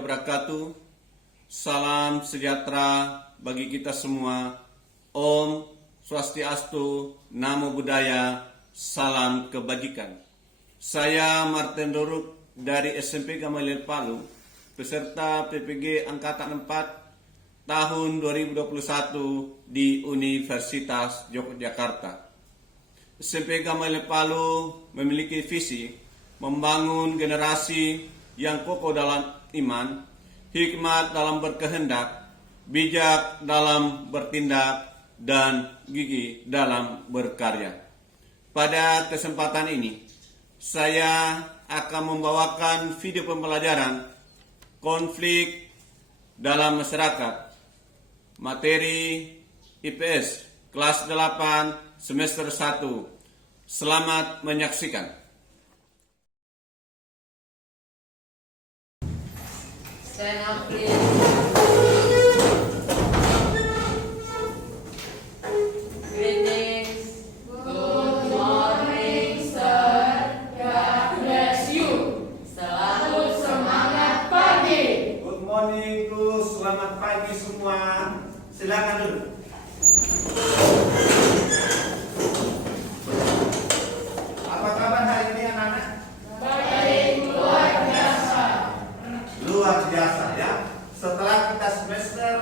wabarakatuh. Salam sejahtera bagi kita semua. Om Swastiastu, Namo Buddhaya, salam kebajikan. Saya Martin Doruk dari SMP Gamaliel Palu, peserta PPG Angkatan 4 tahun 2021 di Universitas Yogyakarta. SMP Gamaliel Palu memiliki visi membangun generasi yang kokoh dalam iman, hikmat dalam berkehendak, bijak dalam bertindak, dan gigih dalam berkarya. Pada kesempatan ini, saya akan membawakan video pembelajaran konflik dalam masyarakat, materi IPS kelas 8 semester 1. Selamat menyaksikan. Stand up, please. Greetings. Good morning, sir. God bless you. Selalu semangat pagi. Good morning, Gus. Selamat pagi semua. Silakan dulu. Apa kabar hari ini anak-anak? Baik, luar biasa. Luar biasa ya. Setelah kita semester,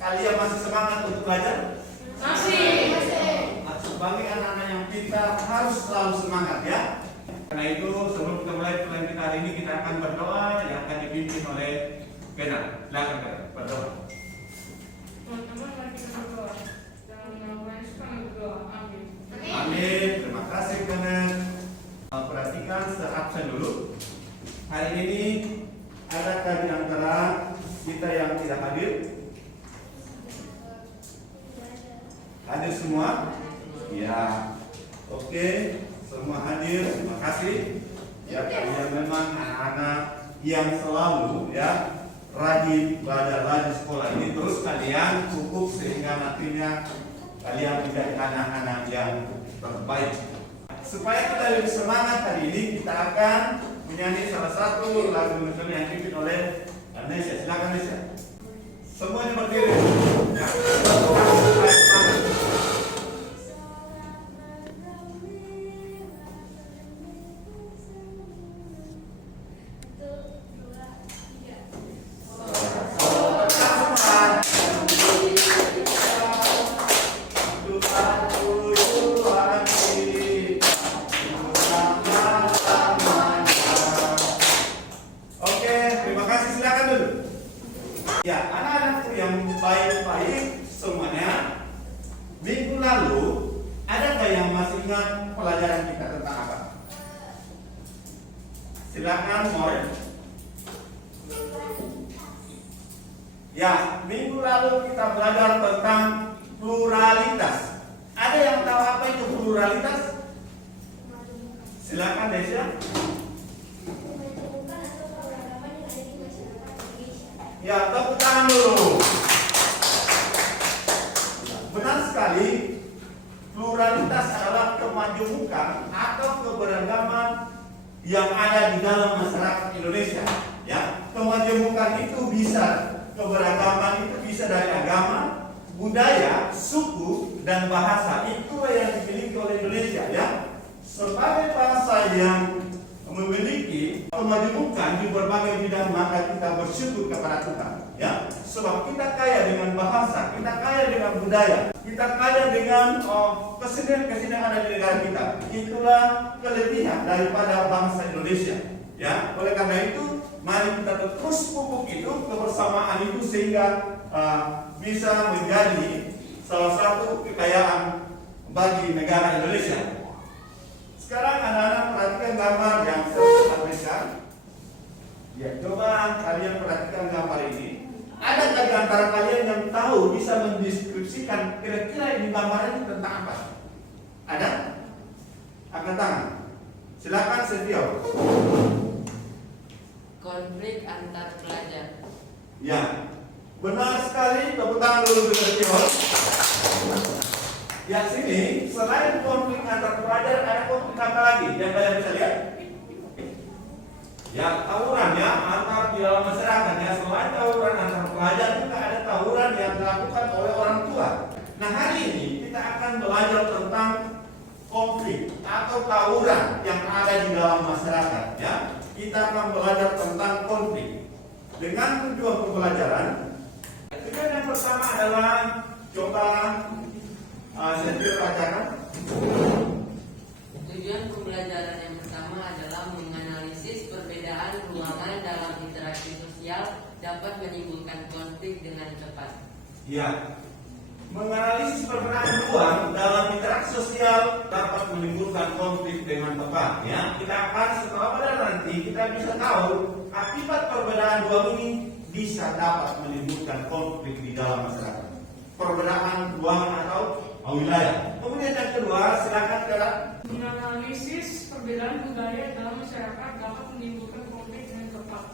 kalian masih semangat untuk belajar? Masih. Sebagai anak-anak yang pintar harus selalu semangat ya. Karena itu sebelum kita mulai pelajaran kita hari ini, kita akan berdoa yang akan dipimpin oleh Benar. Silakan berdoa. Teman-teman, mari kita berdoa. Dalam nama Yesus kami berdoa. Amin. Amin. Terima kasih Benar. Perhatikan seabsen dulu. Hari ini adakah di antara kita yang tidak hadir? Hadir semua? Ya. Oke, semua hadir. Terima kasih. Ya, kalian memang anak-anak yang selalu ya rajin belajar, rajin sekolah ini. Terus kalian cukup sehingga nantinya kalian menjadi anak-anak yang terbaik. Supaya kita lebih semangat hari ini, kita akan menyanyi salah satu lagu nasional yang dipimpin oleh Nesya. Silakan Nesya. Semuanya berdiri. Ya. Ya, anak-anakku yang baik-baik semuanya, minggu lalu adakah yang masih ingat pelajaran kita tentang apa? Silakan Moren. Ya, minggu lalu kita belajar tentang pluralitas. Ada yang tahu apa itu pluralitas? Silakan Desya. Ya, tepuk tangan dulu. Benar sekali, pluralitas adalah kemajemukan atau keberagaman yang ada di dalam masyarakat Indonesia. Ya, kemajemukan itu bisa, keberagaman itu bisa dari agama, budaya, suku, dan bahasa. Itulah yang dimiliki oleh Indonesia. Ya, sebagai bangsa yang memiliki kemajemukan di berbagai bidang, maka kita bersyukur kepada Tuhan ya, sebab kita kaya dengan bahasa, kita kaya dengan budaya, kita kaya dengan kesenian-kesenian yang ada di negara kita. Itulah kelebihan daripada bangsa Indonesia ya. Oleh karena itu, mari kita terus pupuk itu, kebersamaan itu, sehingga bisa menjadi salah satu kekayaan bagi negara Indonesia. Sekarang anak-anak perhatikan gambar yang saya tampilkan. Ya, coba kalian perhatikan gambar ini. Ada di antara kalian yang tahu bisa mendeskripsikan kira-kira ini gambar ini tentang apa? Ada? Angkat tangan. Silakan Setio. Konflik antar pelajar. Ya, benar sekali. Tepuk tangan dulu untuk Setio. Ya, sini selain konflik antar pelajar, ada konflik apa lagi yang kalian bisa lihat? Ya, tawuran ya antar di dalam masyarakat ya. Selain tawuran antar pelajar juga ada tawuran yang dilakukan oleh orang tua. Nah, hari ini kita akan belajar tentang konflik atau tawuran yang ada di dalam masyarakat ya. Kita akan belajar tentang konflik. Dengan tujuan pembelajaran, tujuan yang pertama adalah coba saya bacakan. Tujuan pembelajaran yang pertama adalah menganalisis perbedaan ruangan dalam interaksi sosial dapat menimbulkan konflik dengan cepat. Ya, menganalisis perbedaan ruang dalam interaksi sosial dapat menimbulkan konflik dengan tepat. Ya, kita akan setelah belajar nanti kita bisa tahu akibat perbedaan ruang ini bisa dapat menimbulkan konflik di dalam masyarakat. Perbedaan ruang atau wilayah. Kemudian yang kedua, silakan Kak. Menganalisis perbedaan budaya dalam masyarakat dapat menimbulkan konflik dengan tepat.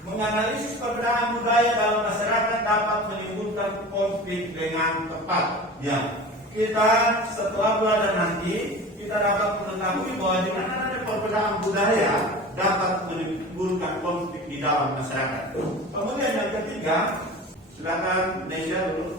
Menganalisis perbedaan budaya dalam masyarakat dapat menimbulkan konflik dengan tepat. Ya, kita setelah belajar nanti kita dapat mengetahui bahwa dengan adanya perbedaan budaya dapat menimbulkan konflik di dalam masyarakat. Kemudian yang ketiga, silakan Nesya dulu.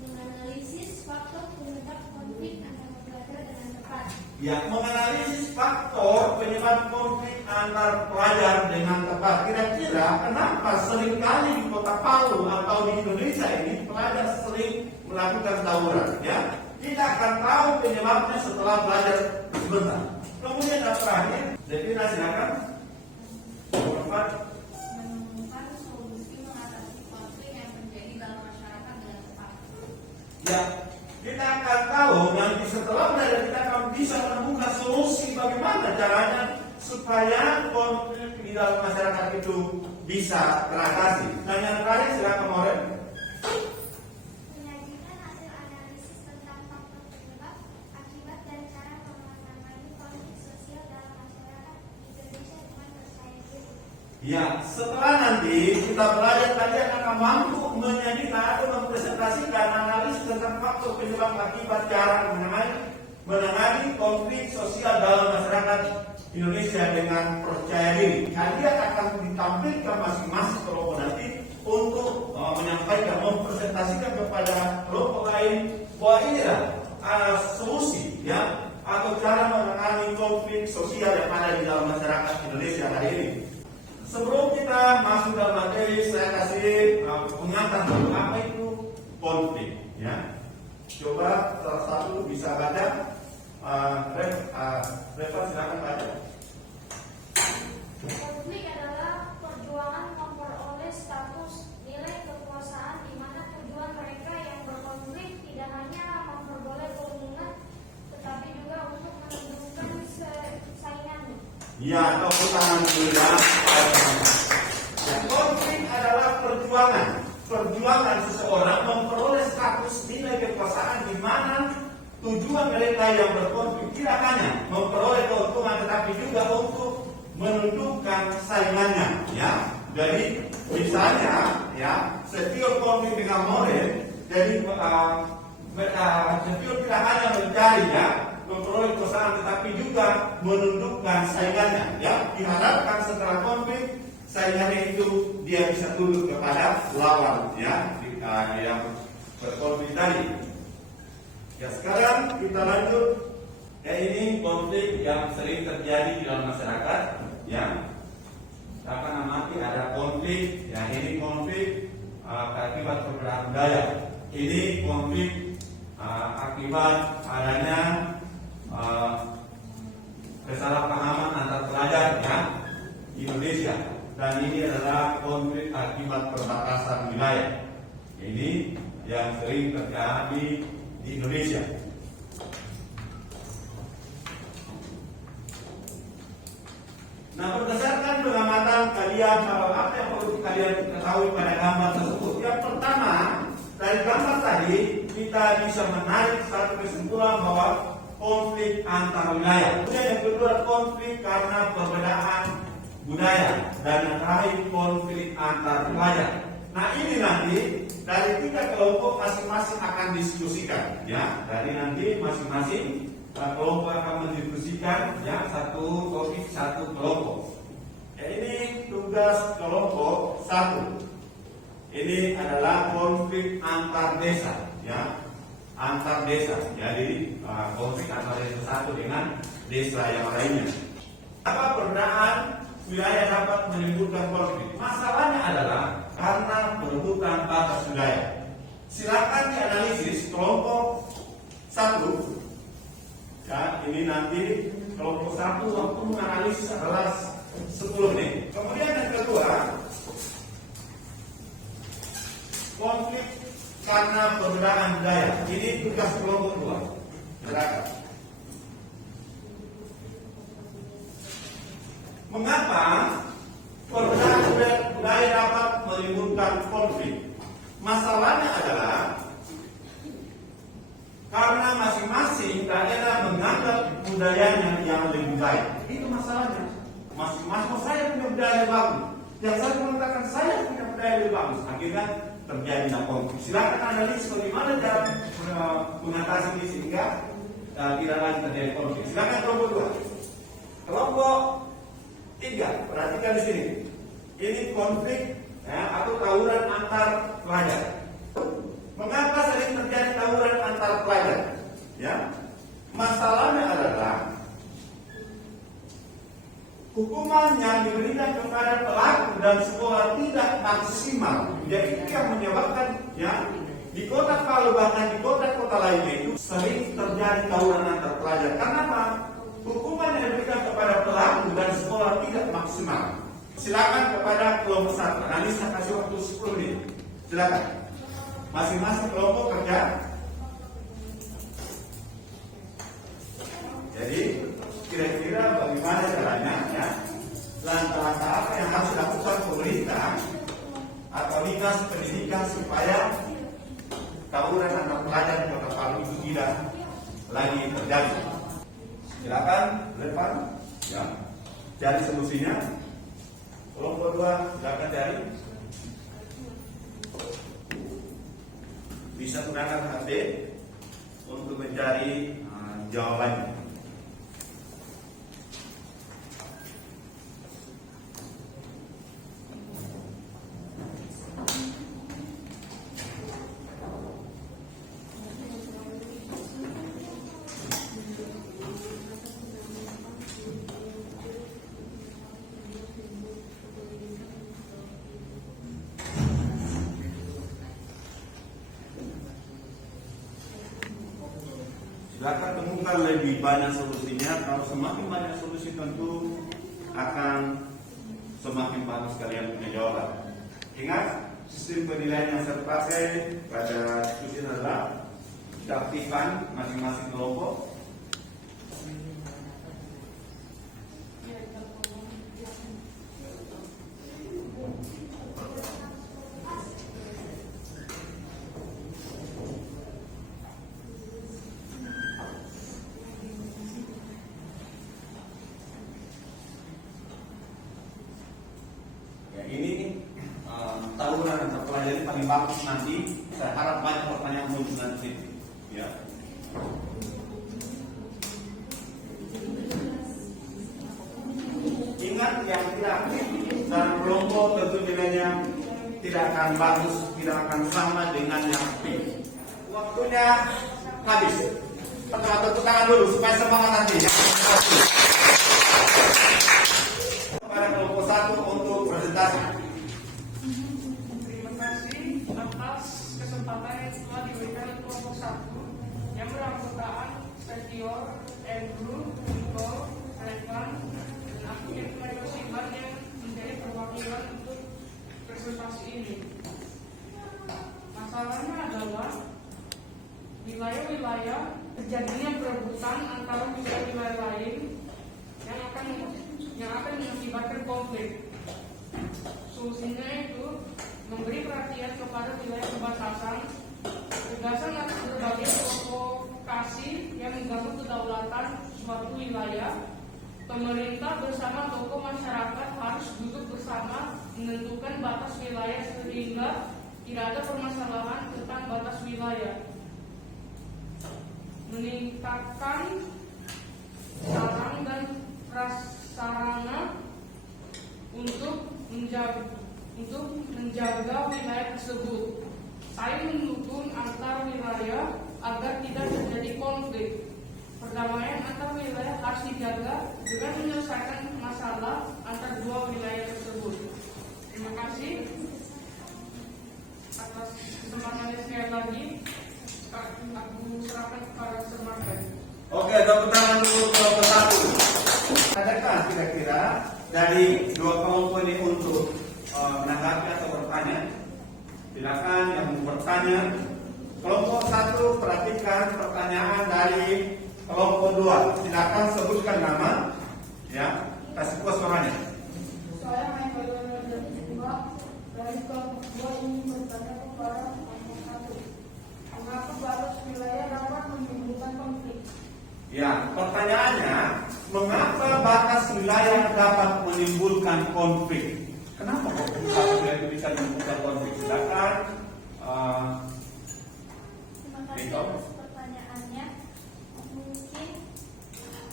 Menganalisis faktor penyebab konflik antara pelajar dengan tepat. Ya, menganalisis faktor penyebab konflik antar pelajar dengan tepat. Kira-kira kenapa seringkali di Kota Palu atau di Indonesia ini pelajar sering melakukan tawuran? Ya, kita akan tahu penyebabnya setelah belajar sebentar. Kemudian yang terakhir, jadi silakan. Keempat, Menemukan solusi mengatasi konflik yang terjadi dalam masyarakat dengan tepat. ya, kita akan tahu nanti setelah belajar kita akan bisa menemukan solusi bagaimana caranya supaya konflik di dalam masyarakat itu bisa teratasi. Dan yang terakhir silakan Moren. Menyajikan hasil analisis tentang faktor penyebab, akibat dan cara menangani konflik sosial dalam masyarakat Indonesia dengan percaya diri. Ya, setelah nanti kita belajar tadi akan mampu menyajikan atau mempresentasikan analisis tentang faktor penyebab akibat cara menangani konflik sosial dalam masyarakat Indonesia dengan percaya diri. Hadiah akan ditampilkan masing-masing kelompok nanti untuk menyampaikan, mempresentasikan kepada kelompok lain bahwa inilah solusi ya atau cara menangani konflik sosial yang ada di dalam masyarakat Indonesia hari ini. Sebelum kita masuk dalam materi, saya kasih pengantar dulu apa itu konflik. Ya, coba salah satu bisa baca. Reva silakan baca. Konflik adalah perjuangan memperoleh status nilai kekuasaan di mana tujuan mereka yang berkonflik tidak hanya memperoleh keuntungan tetapi juga untuk menentukan saingannya. Ya, tepuk tangan dulu ya. Ya, konflik adalah perjuangan seseorang memperoleh status nilai kekuasaan di mana tujuan mereka yang berkonflik tidak hanya memperoleh keuntungan tetapi juga untuk menundukkan saingannya. Ya, jadi misalnya ya setiap konflik dengan moral, jadi setiap tidak hanya mencari ya memperoleh kekuasaan tetapi juga menundukkan saingannya. Ya, diharapkan setelah konflik saingannya itu dia bisa tunduk kepada lawan ya yang berkonflik tadi. Ya, sekarang kita lanjut. Ya, ini konflik yang sering terjadi di dalam masyarakat. Ya, apa namanya? Ada konflik. Ya, ini konflik akibat perbedaan budaya. Ini konflik akibat adanya kesalahpahaman antar pelajar ya di Indonesia. Dan ini adalah konflik akibat perbatasan wilayah. Ini yang sering terjadi di Indonesia. Nah, berdasarkan pengamatan kalian, apa yang perlu kalian ketahui pada gambar tersebut? Yang pertama, dari gambar tadi kita bisa menarik satu kesimpulan bahwa konflik antar wilayah. Kemudian yang kedua, konflik karena perbedaan budaya, dan yang terakhir konflik antar pelajar. Nah, ini nanti dari 3 kelompok masing-masing akan diskusikan, ya. Dari nanti masing-masing kelompok akan mendiskusikan ya satu topik satu kelompok. Ini tugas kelompok 1. Ini adalah konflik antar desa, ya, antar desa. Jadi konflik antar desa satu dengan desa yang lainnya. Apa perbedaan wilayah dapat menimbulkan konflik? Masalahnya adalah karena perebutan batas wilayah. Silakan dianalisis kelompok 1. Ya, ini nanti kelompok 1 waktu menganalisis adalah 10 menit. Kemudian yang kedua, konflik karena perbedaan budaya. Ini tugas kelompok 2. Silakan. Mengapa perbedaan budaya dapat menimbulkan konflik? Masalahnya adalah karena masing-masing daerah menganggap budayanya yang lebih baik. Itu masalahnya. Masing-masing saya punya budaya bagus. Yang satu mengatakan saya punya budaya lebih bagus. Akhirnya terjadi konflik. Silakan analisis bagaimana cara mengatasi ini sehingga tidak lagi terjadi konflik. Silakan kelompok 2. Kelompok 3, perhatikan di sini. Ini konflik ya, atau tawuran antar pelajar. Mengapa sering terjadi tawuran antar pelajar? Ya, masalahnya adalah hukuman yang diberikan kepada pelaku dan sekolah tidak maksimal. Jadi itu yang menyebabkan ya di kota Palu bahkan di kota-kota lainnya itu sering terjadi tawuran antar pelajar. Kenapa? Hukuman yang diberikan kepada pelaku dan sekolah tidak maksimal. Silakan kepada kelompok 1. Nanti saya kasih waktu 10 menit. Silakan. Masing-masing kelompok kerja. Jadi kira-kira bagaimana caranya ya? Langkah-langkah apa yang harus dilakukan pemerintah atau dinas pendidikan supaya tawuran antar pelajar di Kota Palu itu tidak lagi terjadi. Silakan depan ya. Cari solusinya. Kelompok 2 silakan cari. Bisa gunakan HP untuk mencari jawabannya. Silakan temukan lebih banyak solusinya. Kalau semakin banyak solusi tentu akan semakin bagus kalian punya jawaban. Ingat, sistem penilaian yang saya pakai pada diskusi adalah keaktifan masing-masing kelompok. Ini tawuran antar pelajar ini paling bagus nanti. Saya harap banyak pertanyaan muncul nanti. Ya. Ingat yang tidak aktif dan kelompok tentu nilainya tidak akan bagus, tidak akan sama dengan yang aktif. Waktunya habis. Tepuk tangan dulu supaya semangat nanti. Kepada kelompok 1 untuk presentasi. Terima kasih atas kesempatan yang telah diberikan kelompok 1 yang beranggotaan Setior, Andrew, Nicole, Revan, dan aku yang Siban yang menjadi perwakilan untuk presentasi ini. Masalahnya adalah wilayah-wilayah terjadinya perebutan antara wilayah lain yang akan mengakibatkan konflik. Solusinya itu memberi perhatian kepada wilayah perbatasan, tegasan atas berbagai provokasi yang mengganggu kedaulatan suatu wilayah. Pemerintah bersama tokoh masyarakat harus duduk bersama menentukan batas wilayah sehingga tidak ada permasalahan tentang batas wilayah. Meningkatkan sarana dan prasarana untuk menjaga wilayah tersebut. Saling mendukung antar wilayah agar tidak terjadi konflik. Perdamaian antar wilayah harus dijaga dengan menyelesaikan masalah antar dua wilayah tersebut. Terima kasih atas kesempatannya sekali lagi. Aku serahkan kepada Semarga. Oke, tepuk tangan dulu kelompok 1. Adakah kira-kira dari dua kelompok ini untuk menanggapi atau bertanya? Silakan yang mau bertanya. Kelompok 1 perhatikan pertanyaan dari kelompok 2. Silakan sebutkan nama, ya, kasih suaranya. Saya Michael dari kelompok 2 ingin bertanya kepada kelompok 1. Mengapa batas wilayah dapat menimbulkan konflik? Ya, pertanyaannya, mengapa batas wilayah dapat menimbulkan konflik? Kenapa kok batas wilayah bisa menimbulkan konflik? Silakan. Terima kasih Dito. atas pertanyaannya. Mungkin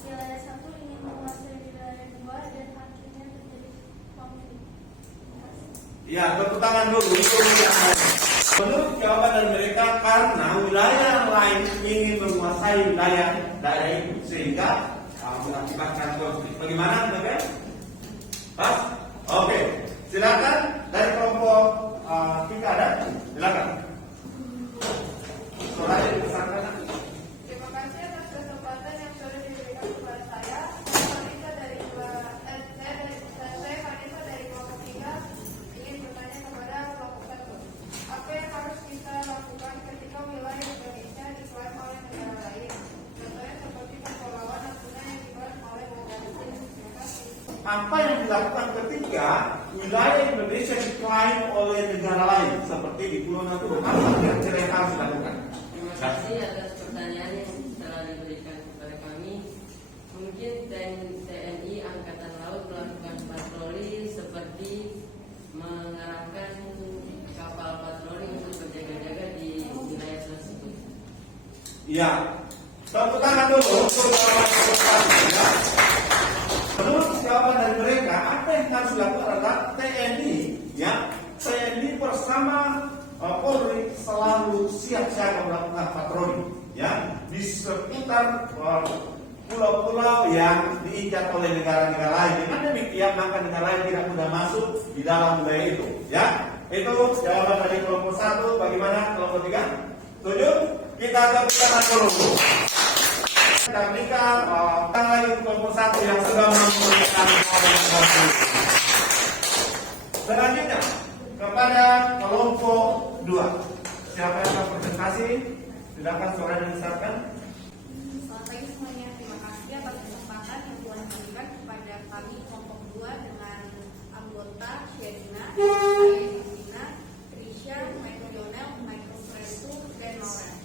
wilayah 1 ingin menguasai wilayah 2 dan akhirnya terjadi konflik. Terima kasih. Ya, tepuk tangan dulu. Itu yang lain. Menurut jawaban dari mereka, karena wilayah lain ingin menguasai wilayah daerah itu sehingga mengakibatkan konflik. Bagaimana, teman-teman? Pas? Oke. Silakan dari kelompok 3 ada. Silakan. Suaranya dibesarkan. Terima kasih atas kesempatan yang sudah diberikan kepada saya. Saya dari kelompok 3 ingin bertanya kepada kelompok 1. Apa yang harus kita lakukan ketika wilayah Indonesia diklaim oleh negara lain? Contohnya seperti Kepulauan Natuna yang diklaim oleh negara lain. Terima kasih. Apa yang dilakukan ketika wilayah Indonesia diklaim oleh negara lain seperti di Pulau Natuna? Apa kira-kira yang harus dilakukan? Terima kasih atas pertanyaan yang telah diberikan kepada kami. Mungkin TNI Angkatan Laut melakukan patroli seperti mengarahkan kapal patroli untuk berjaga-jaga di wilayah tersebut. Ya, tepuk tangan dulu untuk jawaban ya. Menurut jawaban dari mereka, apa yang harus dilakukan adalah TNI, ya, TNI bersama Polri selalu siap siaga melakukan patroli, ya, di sekitar pulau-pulau yang diincar oleh negara-negara lain. Dengan demikian maka negara lain tidak mudah masuk di dalam wilayah itu, ya. Itu jawaban dari kelompok 1. Bagaimana kelompok 3? Setuju? Kita tepuk tangan dulu. Kita berikan tangan lagi kelompok 1 yang sedang memberikan jawaban. Selanjutnya kepada kelompok 2. Siapa yang akan presentasi? Silakan suara dan disahkan. Selamat pagi semuanya. Terima kasih atas kesempatan yang Tuhan berikan kepada kami kelompok 2 dengan anggota Syedina, Kristina, Trisha, Michael Lionel, Michael Fresu, dan Maura.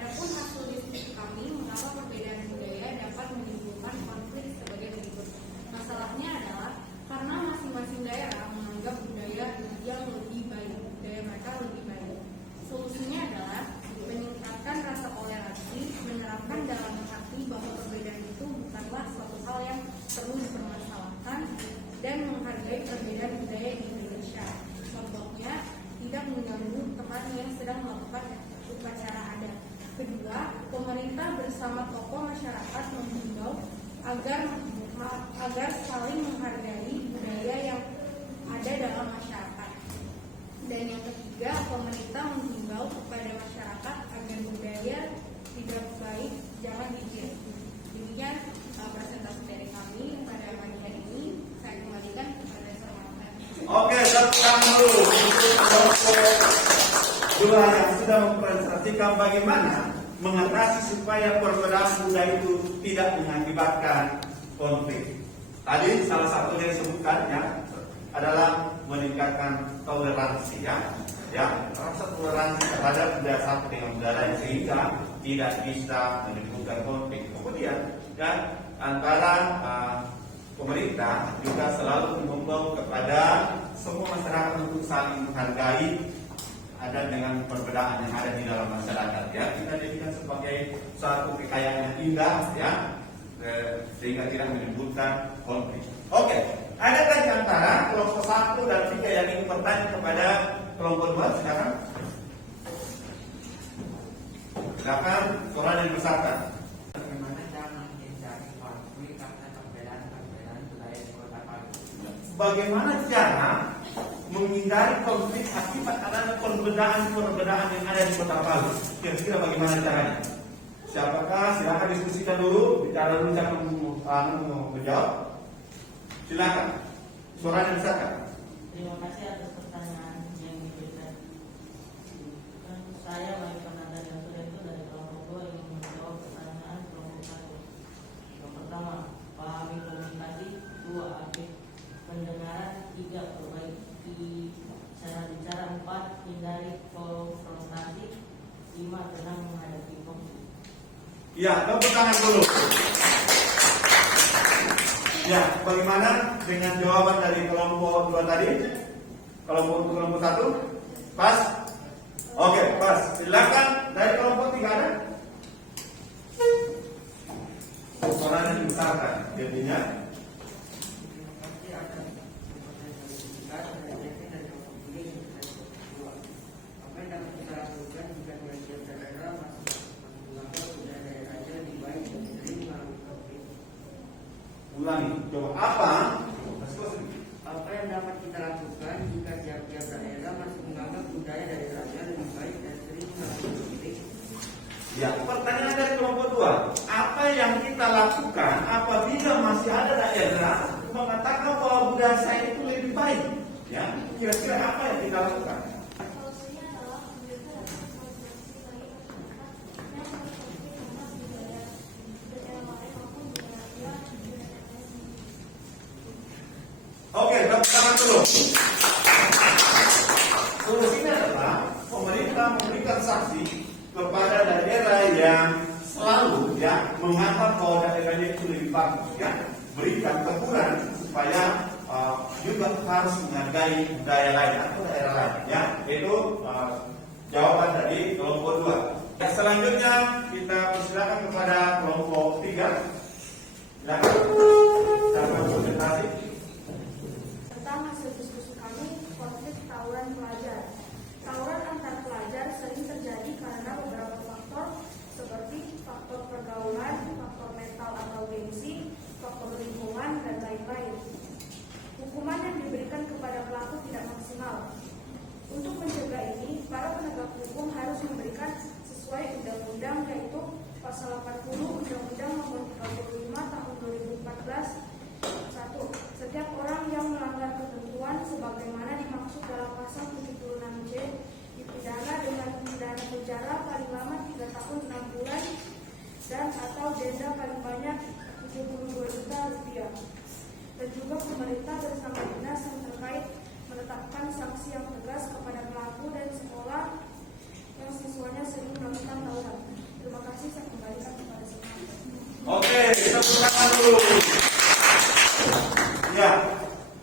Adapun hasil diskusi kami mengapa perbedaan budaya dapat menimbulkan konflik sebagai berikut. Masalahnya adalah karena masing-masing daerah menganggap budaya yang lebih baik, budaya mereka lebih baik. Solusinya adalah meningkatkan rasa toleransi, menerapkan dalam hati bahwa perbedaan itu bukanlah suatu hal yang perlu dipermasalahkan dan menghargai perbedaan budaya di Indonesia. Contohnya, tidak mengganggu teman yang sedang melakukan upacara adat. Kedua, pemerintah bersama tokoh masyarakat menghimbau agar saling menghargai budaya yang ada dalam masyarakat. Dan yang ketiga, pemerintah menghimbau kepada masyarakat agar budaya tidak baik jangan ditiru. Demikian presentasi dari kami pada pagi hari ini. Saya kembalikan kepada Semarga. Oke, tepuk tangan dulu untuk kelompok 2 yang sudah mempresentasikan bagaimana mengatasi supaya perbedaan budaya itu tidak mengakibatkan konflik. Tadi salah satu yang disebutkan ya adalah meningkatkan toleransi, ya, rasa toleransi terhadap budaya satu dengan budaya lain sehingga tidak bisa menimbulkan konflik. Kemudian ya antara pemerintah juga selalu mengimbau kepada semua masyarakat untuk saling menghargai ada dengan perbedaan yang ada di dalam masyarakat, ya. Kita jadikan sebagai suatu kekayaan yang indah, ya. sehingga tidak menimbulkan konflik. Oke, adakah di antara kelompok 1 dan 3 yang ingin bertanya kepada kelompok 2? Silakan. Silakan, soalan yang besarkan. Bagaimana cara menghindari konflik karena perbedaan-perbedaan budaya di Kota Palu? Bagaimana cara menghindari konflik akibat adanya perbedaan-perbedaan yang ada di Kota Palu? Kira-kira bagaimana caranya? Siapakah? Silakan diskusikan dulu. Bicara dulu siapa mau menjawab. Silakan. Suaranya besarkan. Terima kasih atas pertanyaan yang diberikan. Saya Baik Fernanda dan Suretu dari kelompok 2 yang menjawab pertanyaan kelompok 1. Yang pertama, pahami komunikasi. 2. Aktif pendengaran. 3. Perbaiki cara bicara. 4. Hindari konfrontasi. 5. Tenang menghadapi konflik. Ya, tepuk tangan dulu. Ya, bagaimana dengan jawaban dari kelompok 2 tadi? Kelompok 1? Pas? Oke, pas. Silakan dari kelompok 3 ada? Suaranya dibesarkan. Jadinya Terima kasih atas pertanyaan yang diberikan dari kelompok 3 dan kelompok 2. Apa yang dapat kita lakukan jika dua setiap daerah masih menganggap budaya daerahnya lebih baik dan sering melalui konflik? ulangi. Coba apa? Apa yang dapat kita lakukan jika tiap-tiap daerah masih menganggap budaya daerahnya lebih baik dan sering melalui konflik? Ya, pertanyaan dari kelompok 2. Apa yang kita lakukan apabila masih ada daerah mengatakan bahwa budaya saya itu lebih baik? Ya, kira-kira apa yang kita lakukan? Solusinya adalah pemerintah dapat mengkoordinasi baik masyarakat yang berkonflik dengan budaya daerah lain maupun budaya budaya sendiri. Oke, tepuk tangan dulu. Solusinya adalah pemerintah memberikan sanksi kepada daerah yang selalu menganggap bahwa daerahnya itu lebih bagus, berikan teguran supaya juga harus menghargai budaya lain atau daerah lain, itu jawaban dari kelompok 2. Selanjutnya kita persilakan kepada kelompok 3. Silakan. Silakan presentasi. Tentang hasil diskusi kami, konflik tawuran pelajar. Tawuran antar pelajar sering terjadi karena beberapa faktor seperti faktor pergaulan, faktor mental atau gengsi, faktor lingkungan, dan lain-lain. Hukuman yang diberikan kepada pelaku tidak maksimal. Untuk mencegah ini, para penegak hukum harus memberikan sesuai undang-undang, yaitu Pasal 80 Undang-Undang Nomor 35 Tahun 2014. 1. Setiap orang yang melanggar ketentuan sebagaimana dimaksud dalam pasal 76C dipidana dengan pidana penjara paling lama 3 tahun 6 bulan dan atau denda paling banyak 72 juta rupiah. Dan juga pemerintah bersama dinas yang terkait menetapkan sanksi yang tegas kepada pelaku dan sekolah yang siswanya sering melakukan tawuran. Terima kasih, saya kembalikan kepada semua. Oke, kita persilakan dulu. Ya,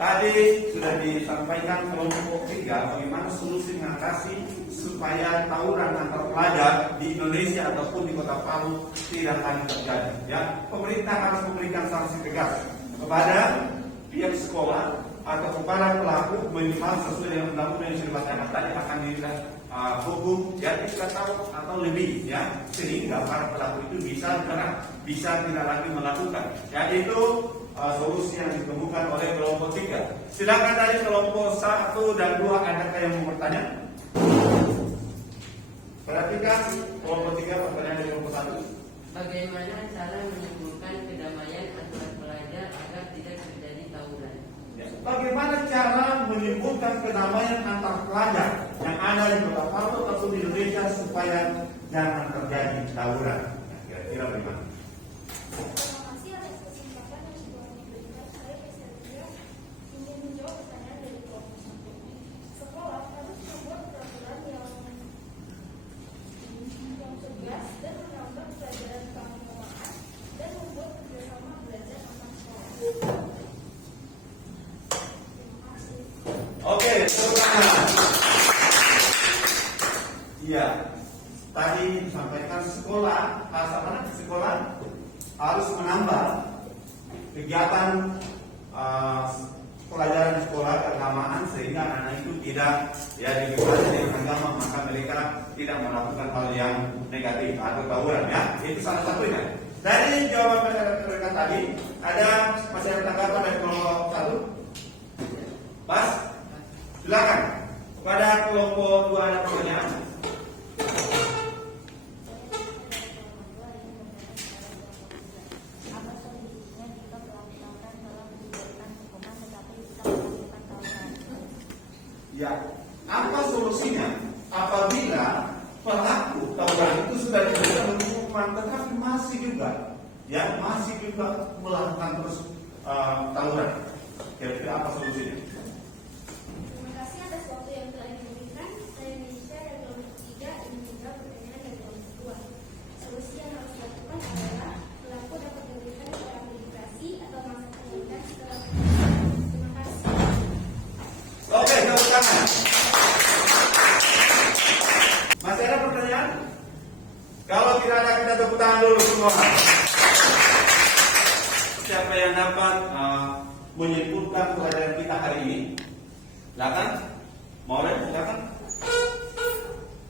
tadi sudah disampaikan kelompok 3 bagaimana solusi mengatasi supaya tawuran antar pelajar di Indonesia ataupun di Kota Palu tidak lagi terjadi. Ya, pemerintah harus memberikan sanksi tegas kepada pihak sekolah atau kepada pelaku minimal sesuai dengan undang-undang yang sudah dibahas tadi akan hukum 3 tahun atau lebih, sehingga para pelaku itu bisa tidak lagi melakukan. Itu solusi yang ditemukan oleh kelompok 3. Silakan dari kelompok 1 dan 2 adakah yang mau bertanya? Perhatikan kelompok 3 pertanyaan dari kelompok 1. Bagaimana cara menimbulkan kedamaian antara pelajar agar tidak terjadi tawuran? Bagaimana cara menimbulkan kedamaian antar pelajar yang ada di Kota Palu atau di Indonesia supaya jangan terjadi tawuran? Kira-kira bagaimana? Terima kasih atas kesempatan yang sudah diberikan. Saya Peselia ingin menjawab pertanyaan dari kelompok 1. Sekolah harus membuat peraturan yang tegas dan menambah pelajaran keagamaan dan membuat kerjasama belajar antar sekolah. Terima kasih. Oke, silakan. Iya, tadi disampaikan sekolah, bahasa mana sekolah? harus menambah kegiatan pelajaran di sekolah keagamaan sehingga anak itu tidak dibebani dengan agama, maka mereka tidak melakukan hal yang negatif atau tawuran ya. Itu salah satunya. Dari jawaban mereka tadi ada masih ada tanggapan dari kelompok 1? Pas? Silakan. Pada kelompok 2 ada pertanyaan? Apa solusinya jika pelaksanaan telah diberikan hukuman tetapi tetap melakukan tawuran? Ya, apa solusinya apabila pelaku tawuran itu sudah diberikan hukuman tetapi masih juga melakukan terus tawuran? Kira-kira apa solusinya? Terima kasih atas waktu yang telah diberikan. Saya Nisha dari kelompok 3 ingin menjawab pertanyaan dari kelompok 2. Solusi yang harus dilakukan adalah pelaku dapat diberikan rehabilitasi atau masa pendidikan setelah. Terima kasih. Oke, tepuk tangan. Masih ada pertanyaan? Kalau tidak ada, kita tepuk tangan dulu semua. Siapa yang dapat menyimpulkan pelajaran kita hari ini? Silakan. Maureen, silakan.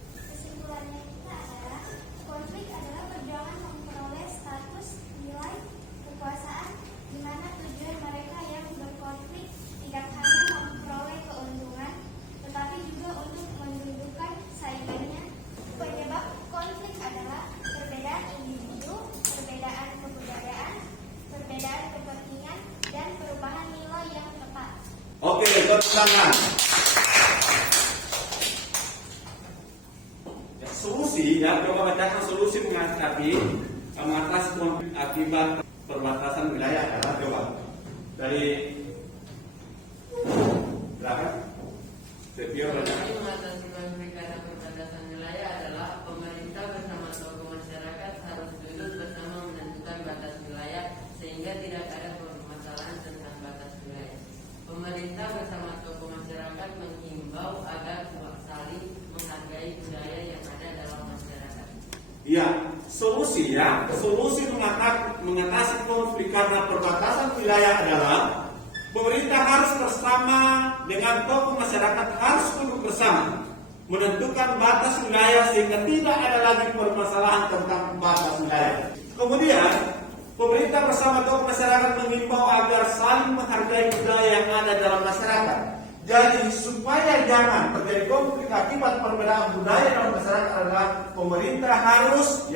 Kesimpulannya kita adalah konflik adalah perjuangan memperoleh status, nilai, kekuasaan di mana tujuan mereka yang berkonflik tidak hanya memperoleh keuntungan tetapi juga untuk mendudukan saingannya. Penyebab konflik adalah perbedaan individu, perbedaan kebudayaan, perbedaan kepentingan, dan perubahan nilai yang tepat. Oke, tepuk tangan. Ya, solusi, coba bacakan solusi mengatasi konflik akibat perbatasan wilayah adalah coba dari silakan. Sepio bacakan. Solusi mengatasi konflik karena perbatasan wilayah adalah pemerintah bersama tokoh masyarakat harus duduk bersama menentukan batas wilayah sehingga tidak ada permasalahan tentang batas wilayah. Pemerintah bersama tokoh masyarakat menghimbau agar saling menghargai budaya yang ada dalam masyarakat. Ya, solusi mengatasi konflik karena perbatasan wilayah adalah pemerintah harus bersama dengan tokoh masyarakat harus duduk bersama menentukan batas wilayah sehingga tidak ada lagi permasalahan tentang batas wilayah. Kemudian pemerintah bersama tokoh masyarakat mengimbau agar saling menghargai budaya yang ada dalam masyarakat. Jadi supaya jangan terjadi konflik akibat perbedaan budaya dalam masyarakat adalah pemerintah harus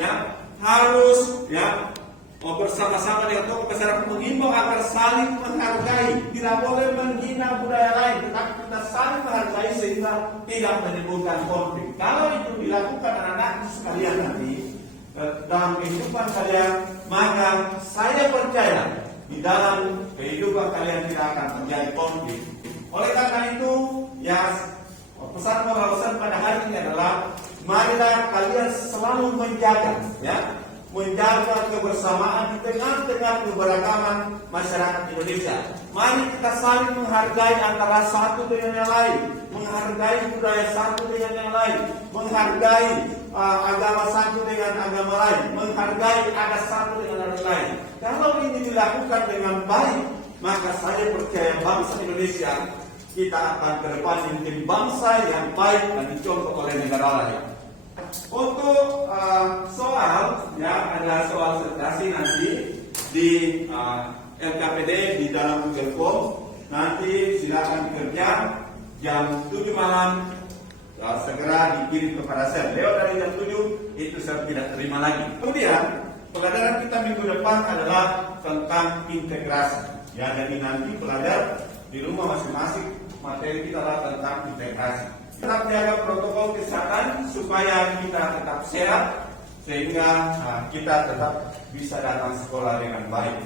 bersama-sama dengan tokoh masyarakat mengimbau agar saling menghargai, tidak boleh menghina budaya lain, tetapi kita saling menghargai sehingga tidak menimbulkan konflik. Kalau itu dilakukan anak-anak sekalian nanti dalam kehidupan kalian, maka saya percaya di dalam kehidupan kalian tidak akan terjadi konflik. Oleh karena itu, pesan moral pada hari ini adalah marilah kalian selalu menjaga kebersamaan di tengah-tengah keberagaman masyarakat Indonesia. Mari kita saling menghargai antara satu dengan yang lain, menghargai budaya satu dengan yang lain, menghargai agama satu dengan agama lain, menghargai adat satu dengan adat lain. Kalau ini dilakukan dengan baik, maka saya percaya bangsa Indonesia kita akan ke depan menjadi bangsa yang baik dan dicontoh oleh negara lain. Untuk ada soal sertasi nanti di LKPD di dalam Google Form. Nanti silakan bekerja jam 7 malam, segera dikirim kepada saya. Lewat dari jam 7 itu saya tidak terima lagi. Kemudian pelajaran kita minggu depan adalah tentang integrasi. Ya, jadi nanti belajar di rumah masing-masing materi kita adalah tentang integrasi. Tetap jaga protokol kesehatan supaya kita tetap sehat sehingga kita tetap bisa datang sekolah dengan baik.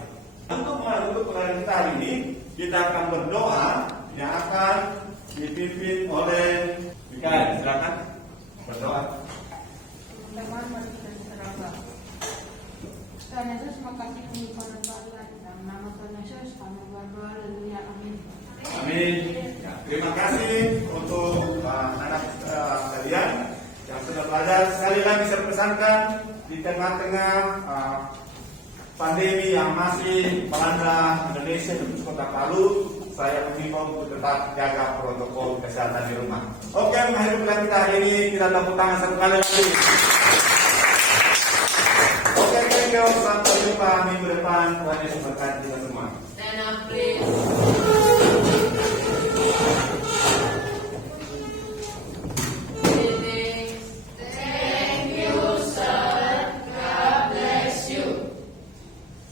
Untuk pelajaran kita hari ini, kita akan berdoa yang akan dipimpin oleh Mikael. Silakan berdoa. Teman-teman, mari kita berdoa. Tuhan Yesus, terima kasih untuk pengetahuan dalam nama Tuhan Yesus kami berdoa. Haleluya, amin. Amin. Ya, terima kasih untuk anak kalian yang sudah belajar. Sekali lagi saya pesankan di tengah-tengah pandemi yang masih melanda Indonesia dan Kota Palu, saya mengimbau untuk tetap jaga protokol kesehatan di rumah. Oke, mengakhiri bulan kita hari ini, kita tepuk tangan satu kali lagi. Oke, thank you. Sampai jumpa minggu depan. Tuhan Yesus berkati kita semua. Stand up, please.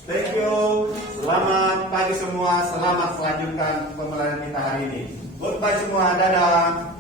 Thank you. Selamat pagi semua. Selamat melanjutkan pembelajaran kita hari ini. Goodbye semua. Dadah.